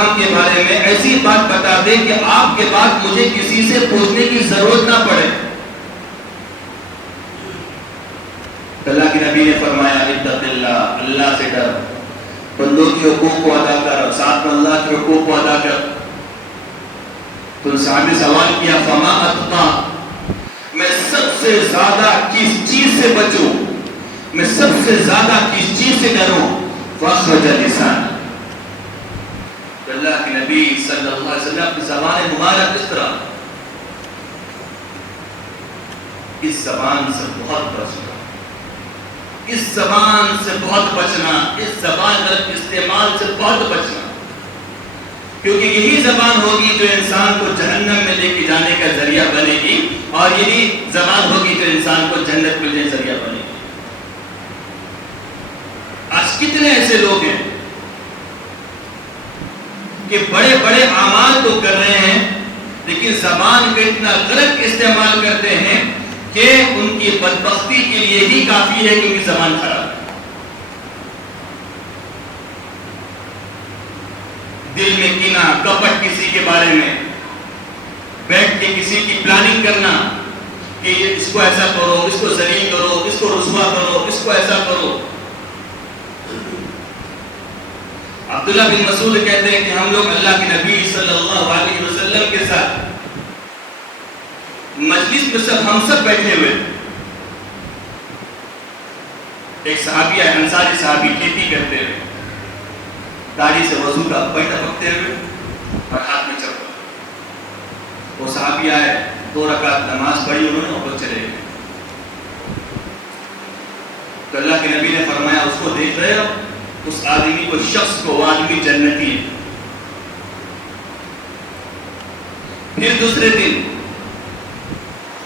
اسلام کے بارے میں ایسی بات بتا دیں کہ آپ کے بعد مجھے کسی سے پوچھنے کی ضرورت نہ پڑے. اللہ کے نبی نے فرمایا اتق اللہ، اللہ سے ڈر، بندوں کے حقوق کو ادا کر، ساتھ میں اللہ کے حقوق کو ادا کر. تو صاحب نے سوال کیا فما اتقا، میں سب سے زیادہ کس چیز سے بچوں، میں سب سے زیادہ کس چیز سے ڈروں؟ فاخرج لسان. اللہ کے نبی صلی اللہ علیہ وسلم کی زبان مبارک اس طرح، اس زبان سے بہت بچنا، اس زبان سے بہت بچنا، اس زبان کا استعمال سے بہت بچنا، کیونکہ یہی زبان ہوگی جو انسان کو جہنم میں لے کے جانے کا ذریعہ بنے گی، اور یہی زبان ہوگی جو انسان کو جنت میں لے ذریعہ بنے گی. آج کتنے ایسے لوگ ہیں کہ بڑے بڑے اعمال تو کر رہے ہیں لیکن زبان کا اتنا غلط استعمال کرتے ہیں کہ ان کی بدبختی کے لیے ہی کافی ہے کہ ان کی زبان خراب ہے. دل میں کینہ، کپٹ کسی کے بارے میں، بیٹھ کے کسی کی پلاننگ کرنا کہ اس کو ایسا کرو، اس کو ذلیل کرو، اس کو رسوا کرو، اس کو ایسا کرو. عبداللہ بن مسعود کہتے ہیں کہ ہم لوگ اللہ کے نبی صلی اللہ علیہ وسلم کے ساتھ مجلس میں ہم سب بیٹھے ہوئے، ایک صحابی ہے، انصاری صحابی، کھیتی کرتے ہوئے، داڑھی سے وضو کا پینٹ پکتے ہوئے اور ہاتھ میں چپل. وہ صحابی آئے، 2 رکعت نماز پڑھی انہوں نے اور چلے گئے. تو اللہ کے نبی نے فرمایا اس کو دیکھ رہے ہو؟ اس آدمی کو، شخص کو، وہ آدمی جنتی ہے. پھر دوسرے دن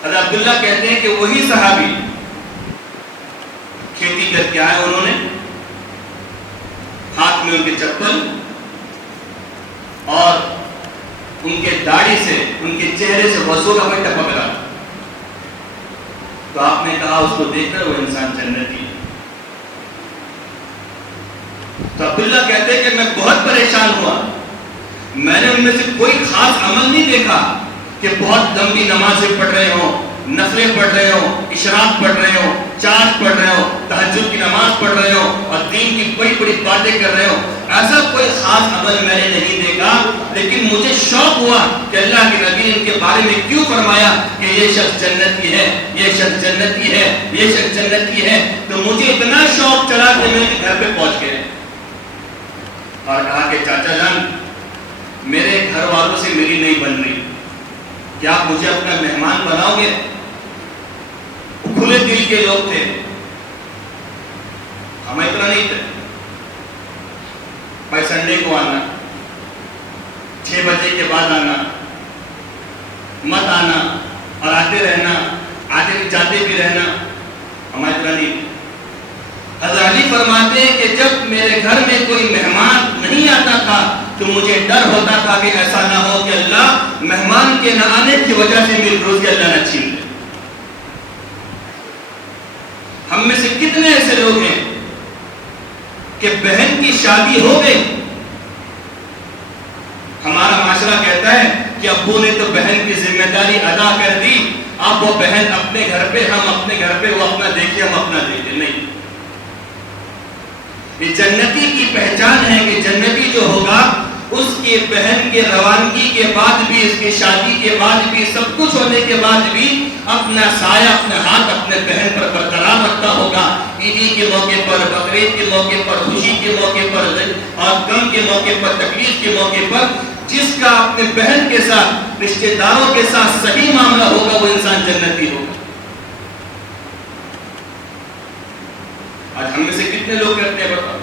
حضرت عبداللہ کہتے ہیں کہ وہی صحابی کھیتی کر کے آئے، انہوں نے ہاتھ میں ان کے چپل اور ان کے داڑھی سے، ان کے چہرے سے وضو کا پینٹ پکڑا. تو آپ نے کہا اس کو دیکھ کر وہ انسان جنتی ہے. تو عبداللہ کہتے ہیں کہ میں بہت پریشان ہوا، میں نے ان میں سے کوئی خاص عمل نہیں دیکھا کہ بہت لمبی نمازیں پڑھ رہے ہوں، نفلیں پڑھ رہے ہوں، اشراق پڑھ رہے ہوں، چارج پڑھ رہے ہوں، تہجد کی نماز پڑھ رہے ہوں اور دین کی بڑی بڑی باتیں کر رہے ہوں. ایسا کوئی خاص عمل میں نے نہیں دیکھا، لیکن مجھے شوق ہوا کہ اللہ کے نبی نے ان کے بارے میں کیوں فرمایا کہ یہ شخص جنتی ہے، یہ شخص جنتی ہے، یہ شخص جنتی ہے. تو مجھے اتنا شوق چلا کہ میں گھر پہ پہنچ گئے اور کہا کہ چاچا جان، میرے گھر والوں سے میری نہیں بن رہی، کیا آپ مجھے اپنا مہمان بناؤ گے؟ کھلے دل کے لوگ تھے، ہم اتنا نہیں تھے. بھائی سنڈے کو آنا، 6 بجے کے بعد آنا، مت آنا، اور آتے رہنا، آتے جاتے بھی رہنا، ہم اتنا نہیں تھے. حضرت علی فرماتے ہیں کہ جب میرے گھر میں کوئی مہمان نہیں آتا تھا تو مجھے ڈر ہوتا تھا کہ ایسا نہ ہو کہ اللہ مہمان کے نہ آنے کی وجہ سے میری روزی اللہ نہ چھین لے. ہم میں سے کتنے ایسے لوگ ہیں کہ بہن کی شادی ہو گئی، ہمارا معاشرہ کہتا ہے کہ ابو نے تو بہن کی ذمہ داری ادا کر دی، اب وہ بہن اپنے گھر پہ، ہم اپنے گھر پہ، وہ اپنا دیکھے ہم اپنا دیکھے. نہیں، یہ جنتی کی پہچان ہے کہ جنتی جو ہوگا اس کے بہن کے روانگی کے بعد بھی، اس کی شادی کے بعد بھی، سب کچھ ہونے کے بعد بھی اپنا سایہ، اپنا ہاتھ اپنے بہن پر برقرار رکھتا ہوگا. عیدی کے موقع پر، بقرعید کے موقع پر، خوشی کے موقع پر اور غم کے موقع پر، تکلیف کے موقع پر، جس کا اپنے بہن کے ساتھ، رشتہ داروں کے ساتھ صحیح معاملہ ہوگا وہ انسان جنتی ہوگا. آج ہم میں سے کتنے لوگ کرتے ہیں بتاؤ؟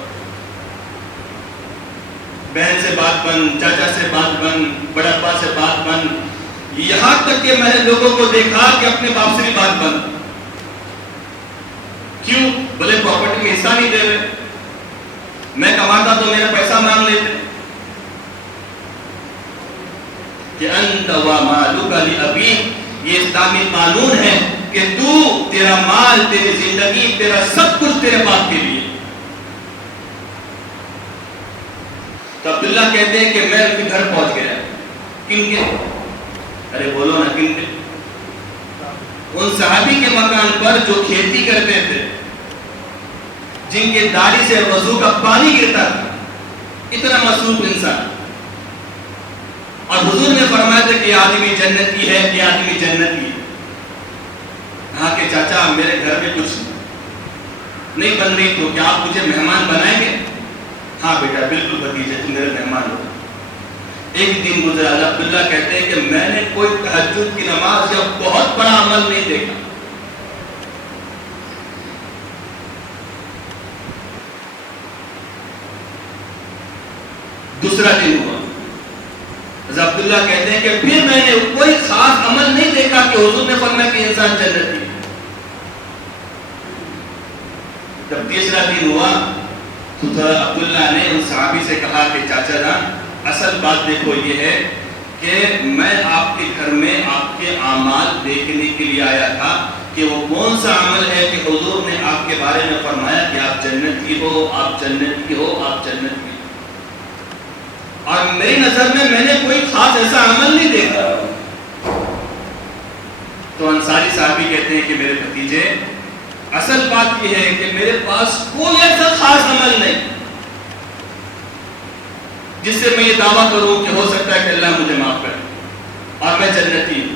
بہن سے بات بند، چاچا سے بات بند، بڑا سے بات بند، یہاں تک کہ میں نے لوگوں کو دیکھا کہ اپنے باپ سے بھی بات بند. کیوں؟ بولے پراپرٹی میں حصہ نہیں دے رہے، میں کماتا تو میرا پیسہ مانگ لیتے. کہ انت ومالک لابیک، یہ اسلامی قانون ہے کہ تو، تیرا مال، تیری زندگی، تیرا سب کچھ تیرے باپ کے لیے. تو عبداللہ کہتے ہیں کہ میں ان کے گھر پہنچ گیا. کن کے؟ ارے بولو نا کن کے؟ ان صحابی کے مکان پر جو کھیتی کرتے تھے, جن کے داڑھی سے وضو کا پانی گرتا تھا, اتنا مصروف انسان. اور حضور نے فرمایا تھا کہ یہ آدمی جنتی ہے, یہ آدمی جنتی ہے. کہا کہ چاچا میرے گھر میں کچھ نہیں بن رہی تو کیا آپ مجھے مہمان بنائیں گے؟ ہاں بیٹا بالکل بھتیجے تم میرے مہمان ہو. ایک دن گزرا, عبداللہ کہتے ہیں کہ میں نے کوئی تہجد کی نماز یا بہت بڑا عمل نہیں دیکھا. دوسرا دن ہوا, عبداللہ کہتے ہیں کہ پھر میں نے کوئی خاص عمل نہیں دیکھا کہ حضور نے فرمایا کہ انسان جنتی ہے. جب تیسرا دن ہوا تو عبداللہ نے ان صحابی سے کہا کہ چاچا جان اصل بات دیکھو یہ ہے کہ میں آپ کے گھر میں آپ کے اعمال دیکھنے کے لیے آیا تھا کہ وہ کون سا عمل ہے کہ حضور نے آپ کے بارے میں فرمایا کہ آپ جنتی ہو, آپ جنتی ہو, آپ جنتی ہو. اور میری نظر میں نے کوئی خاص ایسا عمل نہیں دیکھا. تو انصاری صحابی کہتے ہیں کہ میرے بھتیجے اصل بات یہ ہے کہ میرے پاس کوئی ایسا خاص عمل نہیں جس سے میں یہ دعویٰ کروں کہ ہو سکتا ہے کہ اللہ مجھے معاف کرے اور میں جنتی ہوں.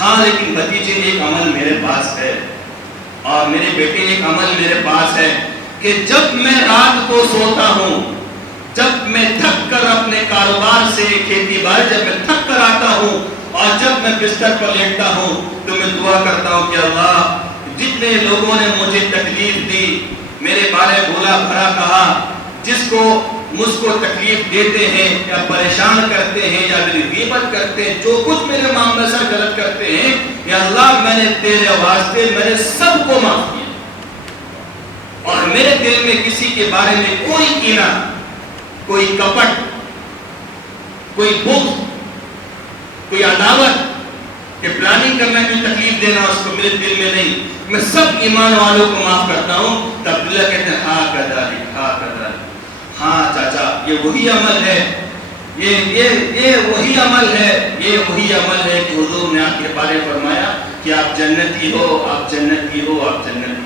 ہاں لیکن بھتیجے ایک عمل میرے پاس ہے اور میرے بیٹے ایک عمل میرے پاس ہے کہ جب میں رات کو سوتا ہوں, جب میں تھک کر اپنے کاروبار سے کھیتی باڑی جب میں تھک کر آتا ہوں اور جب میں بستر پر لیٹتا ہوں تو میں دعا کرتا ہوں کہ اللہ جتنے لوگوں نے مجھے تکلیف دی, میرے بارے بھولا بھرا کہا, جس کو مجھ کو تکلیف دیتے ہیں یا پریشان کرتے ہیں یا میری غیبت کرتے ہیں, جو کچھ میرے معاملے سے غلط کرتے ہیں, یا اللہ میں نے تیرے واسطے میں نے سب کو معاف کیا اور میرے دل میں کسی کے بارے میں کوئی کینہ, کوئی کپٹ, کوئی بغض, کوئی عداوت کہ پلاننگ کرنا کوئی تکلیف دینا اس کو میرے دل میں نہیں. میں سب ایمان والوں کو معاف کرتا ہوں. تب عبداللہ کہتے ہیں ہاں کذالک, ہاں کذالک, ہاں چاچا یہ وہی عمل ہے, یہ وہی عمل ہے, یہ وہی عمل ہے کہ حضور نے آپ کے بارے فرمایا کہ آپ جنتی ہو, آپ جنتی ہو, آپ جنتی ہو.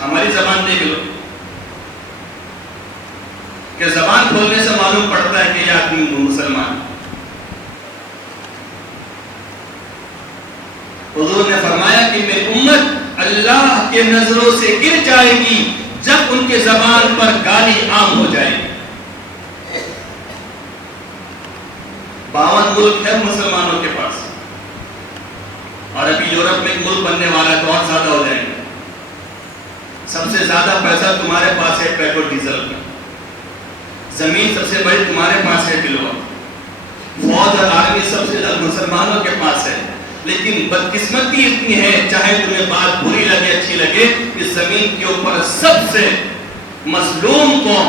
ہماری زبان دیکھ لو کہ زبان کھولنے سے معلوم پڑتا ہے کہ یہ آدمی مسلمان. حضور نے فرمایا کہ میری امت اللہ کے نظروں سے گر جائے گی جب ان کے زبان پر گالی عام ہو جائے گی. 52 ملک ہے مسلمانوں کے پاس اور ابھی یورپ میں ایک ملک بننے والا ہے تو اور زیادہ ہو جائیں گے. سب سے زیادہ پیسہ تمہارے پاس ہے پیٹرول ڈیزل کا, زمین سب سے بڑی تمہارے پاس ہے کلوا, فوج اور آرمی سب سے زیادہ مسلمانوں کے پاس ہے. لیکن بدقسمتی اتنی ہے, چاہے تمہیں بات بری لگے اچھی لگے, اس زمین کے اوپر سب سے مظلوم قوم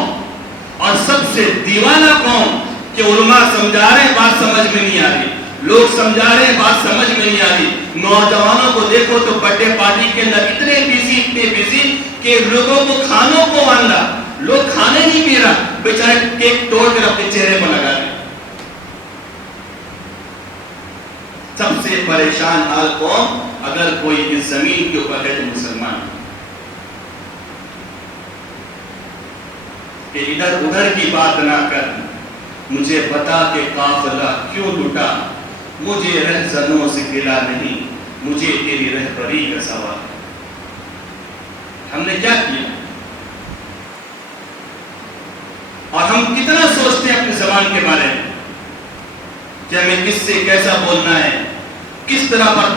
اور سب سے دیوانہ قوم کہ علماء سمجھا رہے ہیں بات سمجھ میں نہیں آ رہی, لوگ سمجھا رہے ہیں بات سمجھ میں نہیں آ رہی. نوجوانوں کو دیکھو تو برتھڈے پارٹی کے اندر اتنے بزی کہ لوگوں کو کھانوں کو باندھا, لوگ کھانے نہیں پی رہا, بیچارے کیک توڑ کر اپنے چہرے پر لگا دیں. سب سے پریشان حال قوم اگر کوئی اس زمین کے اوپر ہے تو مسلمان, کہ ادھر ادھر کی بات نہ کر, مجھے بتا کہ قافلہ کیوں لٹا, مجھے رہزنوں سے گلا نہیں, مجھے تیری رہبری کا سوال. ہم نے کیا کیا اور ہم کتنا سوچتے ہیں اپنی زبان کے بارے میں کہ ہمیں کس سے کیسا بولنا ہے, کس طرح پر